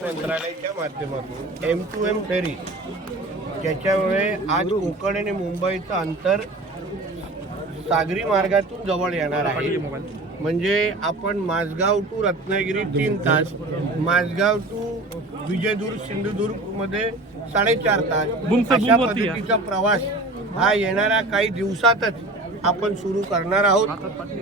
मंत्रालयाच्या माध्यमातून M to M फेरी ज्याच्यामुळे आज कोकण आणि मुंबईचं अंतर सागरी मार्गातून जवळ येणार आहे म्हणजे आपण माझगाव टू रत्नागिरी तीन तास माझगाव टू विजयदुर्ग सिंधुदुर्गमध्ये साडेचार तास अशा. पद्धतीचा प्रवास हा येणाऱ्या काही दिवसातच आपण सुरू करणार आहोत.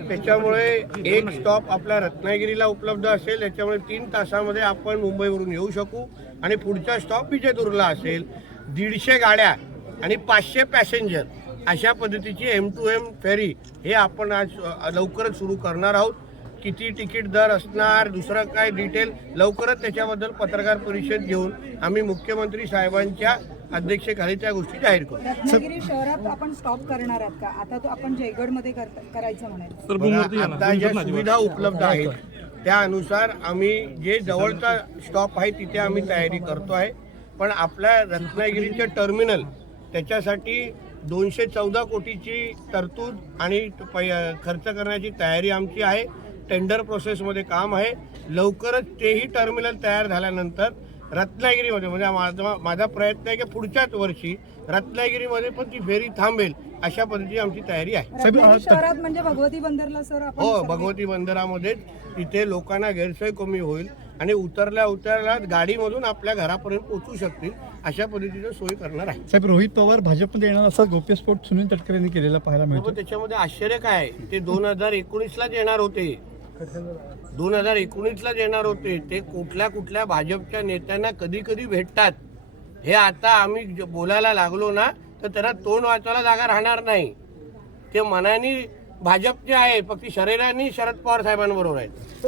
त्याच्यामुळे एक स्टॉप आपल्या रत्नागिरीला उपलब्ध असेल. त्याच्यामुळे तीन तासामध्ये आपण मुंबईवरून येऊ शकू. आणि पुढचा स्टॉप विजयदूरला असेल. दीडशे गाड्या आणि पाचशे पॅसेंजर अशा पद्धतीची एम टू एम फेरी हे आपण आज लवकरच सुरू करणार आहोत. किती तिकीट दर असणार दुसरं काय डिटेल लवकरच त्याच्याबद्दल पत्रकार परिषद घेऊन आम्ही मुख्यमंत्री साहेबांच्या अध्यक्षतेखाली त्या गोष्टी जाहीर करू. रत्नागिरी शहरात आपण स्टॉप करणार आहात का? आता तो आपण जयगडमध्ये कर- करायचं म्हणायचं. बघा. आता ज्या सुविधा उपलब्ध आहेत त्यानुसार आम्ही जे जवळचा स्टॉप आहे तिथे आम्ही तयारी करतो आहे पण आपल्या रत्नागिरीचे टर्मिनल त्याच्यासाठी दोनशे चौदा कोटीची तरतूद आणि पै- खर्च करण्याची तयारी आमची आहे. टेंडर प्रोसेसमध्ये काम आहे. लवकरच तेही टर्मिनल तयार झाल्यानंतर रत्नागिरीमध्ये म्हणजे माझा माझा प्रयत्न आहे की पुढच्याच वर्षी रत्नागिरीमध्ये पण ती फेरी थांबेल अशा पद्धतीची आमची तयारी आहे. शहरात म्हणजे भगवती बंदरला सर आपण हो भगवती बंदरामध्ये तिथे लोकांना गैरसोय कमी होईल आणि उतरल्या उतरल्या गाडीमधून आपल्या घरापर्यंत पोहोचू शकतील अशा पद्धतीचं सोय करणार आहे. साहेब रोहित पवार भाजपमध्ये येणार असा गोप्यस्फोट सुनील तटकरे यांनी केलेला पाहायला मिळतो. त्याच्यामध्ये आश्चर्य काय आहे? ते दोन हजार एकोणीसलाच येणार होते. दोन हजार एकोणीसलाच येणार होते. ते कुठल्या कुठल्या भाजपच्या नेत्यांना कधी कधी भेटतात. हे आता आम्ही बोलायला लागलो ना तर त्यांना तोंड वाचायला जागा राहणार नाही. ते मनाने भाजपचे आहे फक्त शरीराने शरद पवार साहेबांबरोबर आहेत